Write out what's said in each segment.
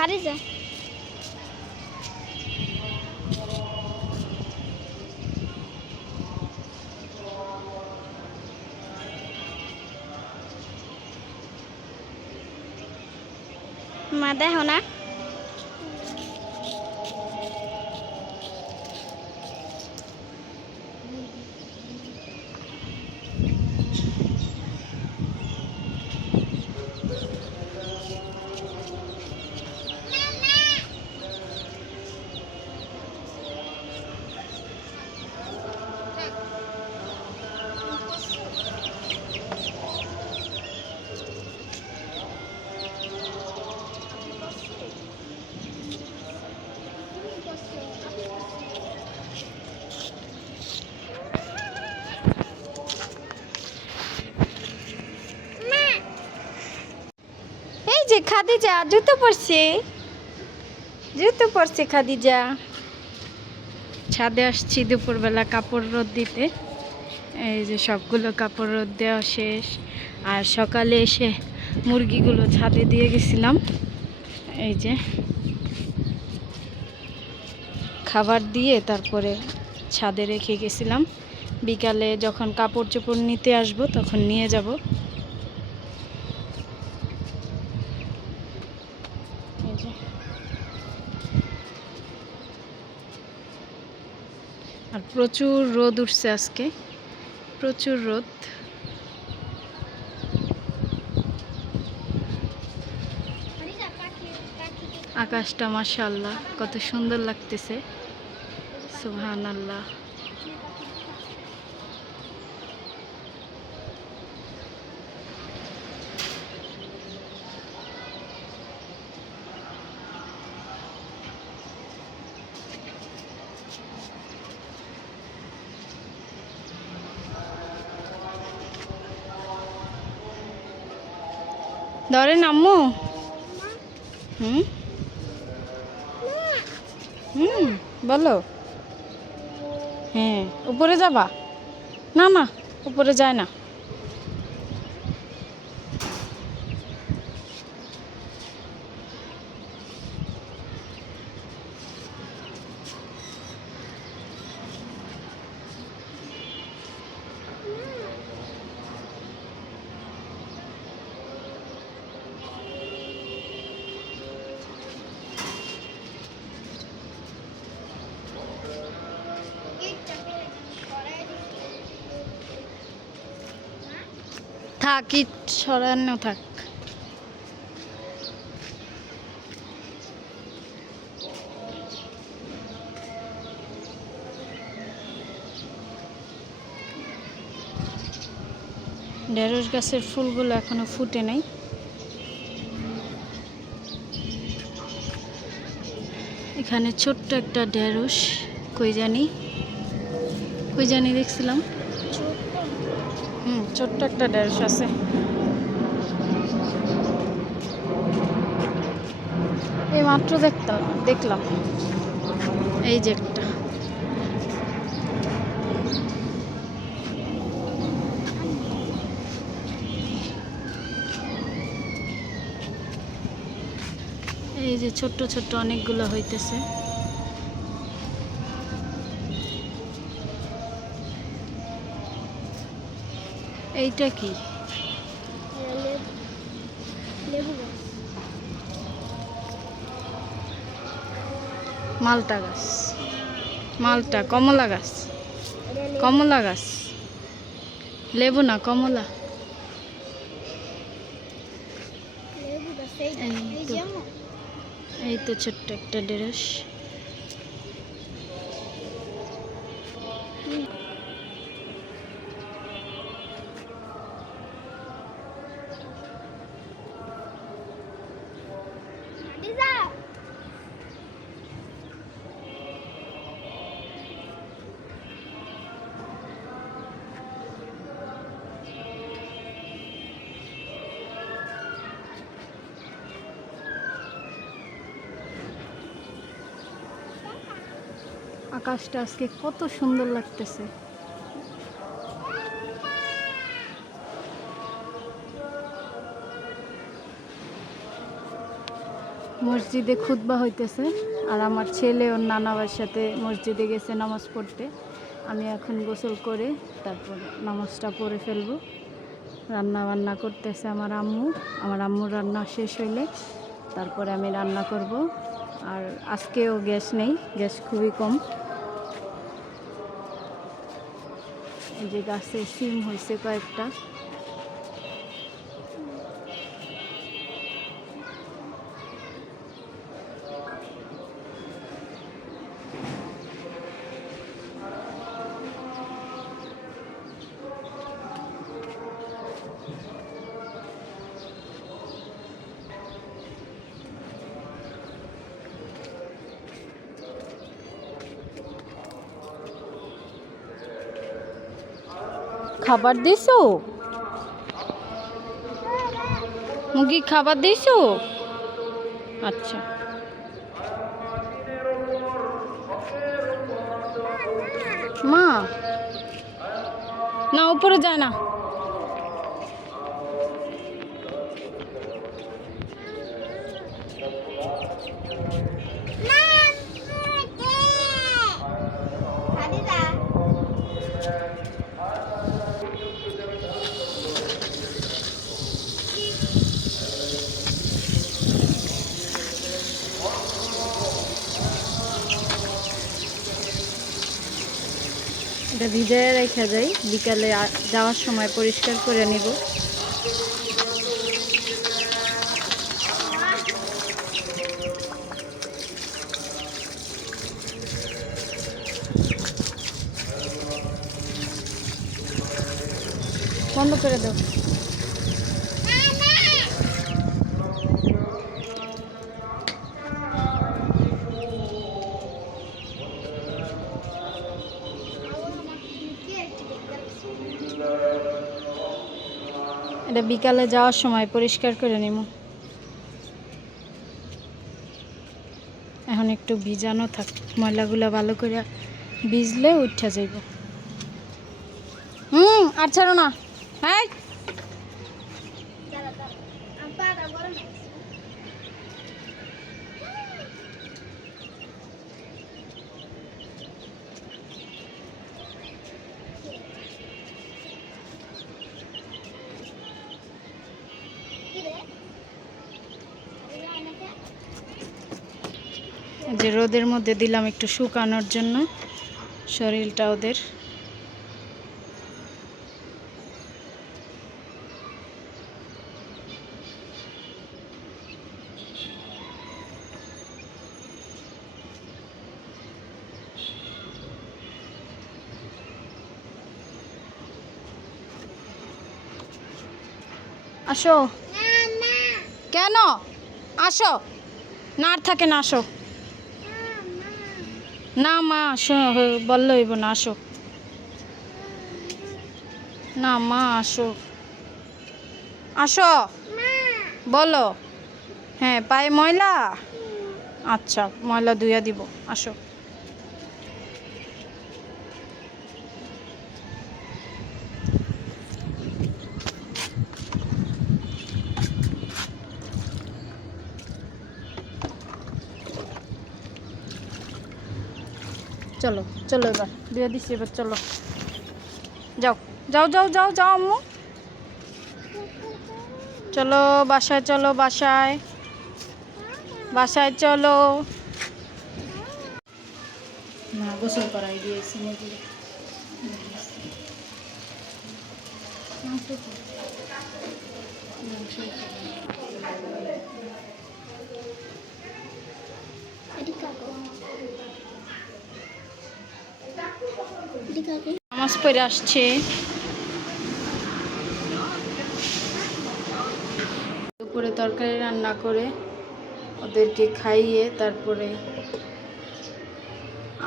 খারিজা মা দেখো না খাদিজা জুতো পরছে। জুতো পরছে খাদিজা ছাদে আসছি দুপুরবেলা কাপড় রোদ দিতে। এই যে সবগুলো কাপড় রোদ দেওয়া শেষ। আর সকালে এসে মুরগিগুলো ছাদে দিয়ে গেছিলাম। এই যে খাবার দিয়ে তারপরে ছাদে রেখে গেছিলাম। বিকালে যখন কাপড় চোপড় নিতে আসব, তখন নিয়ে যাব এই যে আর প্রচুর রোদ উঠছে আজকে। প্রচুর রোদ। আকাশটা মাসা কত সুন্দর লাগতেছে। সুহান আল্লাহ ধরেন আম্মু। হুম? হুম বলো। হ্যাঁ উপরে যাবা? না না উপরে যায় না। থাক, ইট সরানো থাক। ঢেঁড়স গাছের ফুলগুলো এখনও ফুটে নাই। এখানে ছোট্ট একটা ঢেঁড়স, কই জানি? কই জানি দেখছিলাম। ছোট্ট একটা ঢেঁড়স আছে। এই মাত্র দেখতাম, দেখলাম। এই যে একটা। এই যে ছোট্ট ছোট্ট অনেকগুলো হইতেছে। এইটা কি? মালটা গাছ। মালটা কমলা গাছ। কমলা গাছ। লেবু না কমলা। এই তো। ছোট্ট একটা ঢেঁড়স। আকাশটা আজকে কত সুন্দর লাগতেছে। মসজিদে খুতবা হইতেছে, আর আমার ছেলে ওর নানাবার সাথে মসজিদে গেছে নামাজ পড়তে। আমি এখন গোসল করে তারপর নামাজটা পড়ে ফেলব। রান্না বান্না করতেছে আমার আম্মু, আমার আম্মুর রান্না শেষ হইলে তারপরে আমি রান্না করব। আর আজকেও গ্যাস নেই গ্যাস খুবই কম। এই যে গাছে সিম হয়েছে কয়েকটা। খাবার দিছো? মুরগি খাবার দিছো? আচ্ছা। মা। না উপরে যায় না। এটা ভিজায় রেখে যাই। বিকালে যাওয়ার সময় পরিষ্কার করে নিব বন্ধ করে দাও এটা বিকালে যাওয়ার সময় পরিষ্কার করে নিব এখন একটু ভিজানো থাক, ময়লাগুলো ভালো করে ভিজলে উঠে যাইব। হুম, আর ছাড়ো না। হ্যাঁ যে রোদের মধ্যে দিলাম একটু শুকানোর জন্য শরীরটা ওদের। আসো। কেন? আসো। না আর থাকে না আসো। না, মা, আসো বললে হইব না, আসো। না, মা, আসো। আসো। বলো। হ্যাঁ পায়ে ময়লা? আচ্ছা ময়লা ধুইয়া দিব, আসো। চলো চলো এবার দিয়ে দিচ্ছি এবার চলো। যাও যাও যাও যাও যাও আম্মু। চলো বাসায় চলো বাসায়। বাসায় চলো। না গোসল করাই দিয়েছি নামাজ পড়ে আসছে। দুপুরে তরকারি রান্না করে ওদেরকে খাইয়ে তারপরে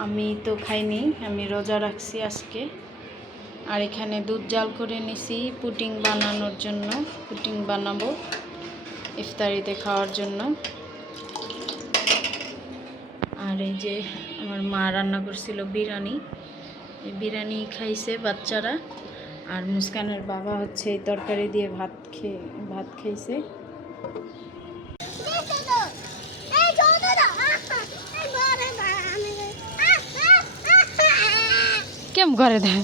আমি তো খাইনি, আমি রোজা রাখছি আজকে। আর এখানে দুধ জাল করে নিছি, পুটিং বানানোর জন্য। পুটিং বানাবো ইফতারিতে খাওয়ার জন্য। আর এই যে আমার মা রান্না করছিল বিরিয়ানি। বিরিয়ানি খাইছে বাচ্চারা। আর মুস্কানের বাবা হচ্ছে এই তরকারি দিয়ে ভাত খেয়ে ভাত খেয়েছে কেম করে দেয়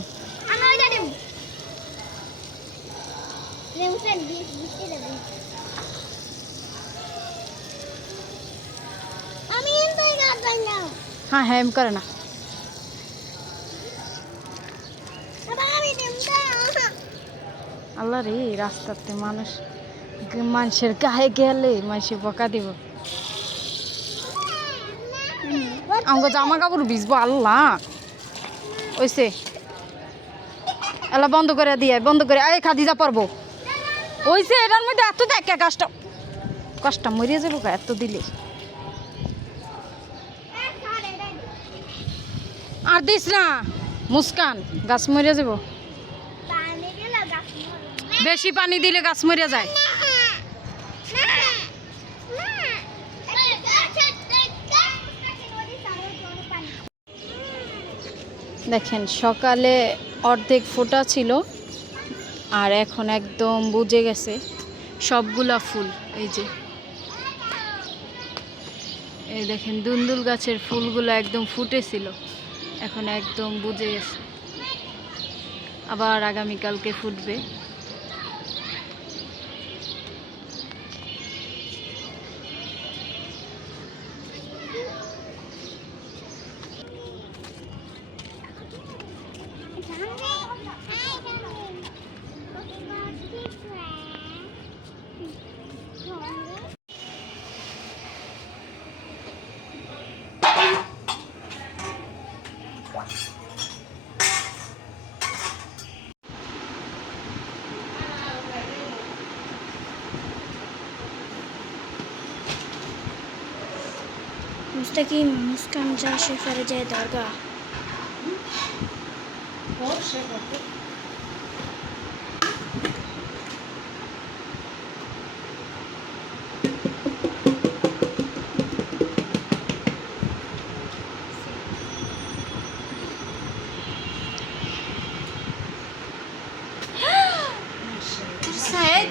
হ্যাঁ হ্যাঁ এম করে না। রে, রাস্তাতে মানুষ মানুষের গায়ে গেলে মানুষে বকা দিব। আমাকে জামা কাপড় ভিজবো, আল্লাহ। ওইসে। এলা বন্ধ করে দিয়ে, বন্ধ করে এই খাদিজা পারব। ওইসে এটার মধ্যে এত দেখে কষ্ট। কষ্ট মরিয়ে যাব এত দিলে। আর দিস না, মুস্কান, গাছ মরিয়ে যাব। বেশি পানি দিলে গাছ মরিয়ে যায়। দেখেন, সকালে অর্ধেক ফোটা ছিল, আর এখন একদম বুঝে গেছে। সবগুলা ফুল, এই যে। এই দেখেন, দুন্দুল গাছের ফুলগুলো একদম ফুটেছিল এখন একদম বুঝে গেছে। আবার আগামীকালকে ফুটবে। মুস্তাকিম মুস্কান যা সেফারে যায় দরগা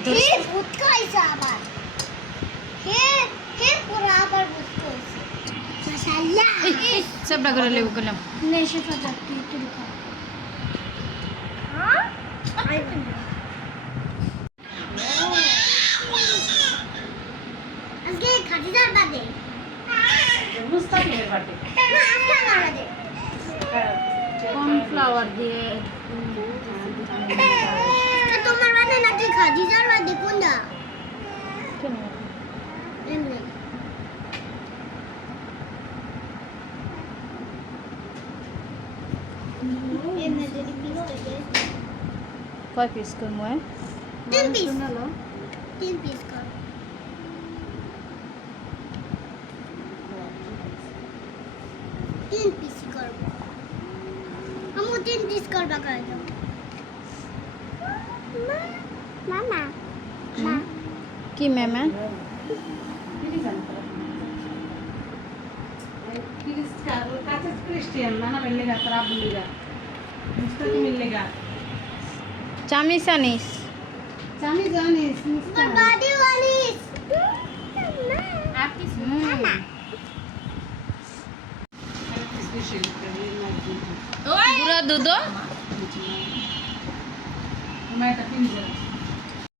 হে ভূত খাইছে আবার হে হে পুরো আবার ভূত খাইছে মাশাআল্লাহ সেবটা করে লেবু করলাম নেশে ফাটা কয় পিস করব তিন পিস তিন পিস কর তিন পিস করব আমি তিন পিস করবা করে মা কি ম্যামে ಕ್ರಿಶ್ಚಿಯನ್ ನಾನು ಬೆಳ್ಳಿಗ ತರ ಬುಳ್ಳಿಗ ಮುಸ್ತಾನಿ ಮಿಲ್ಲಿಗ चामीसानीस चामी जानीस बर्बादी वाली आपकी सुना पूरा दूध मैं तो पिंजरा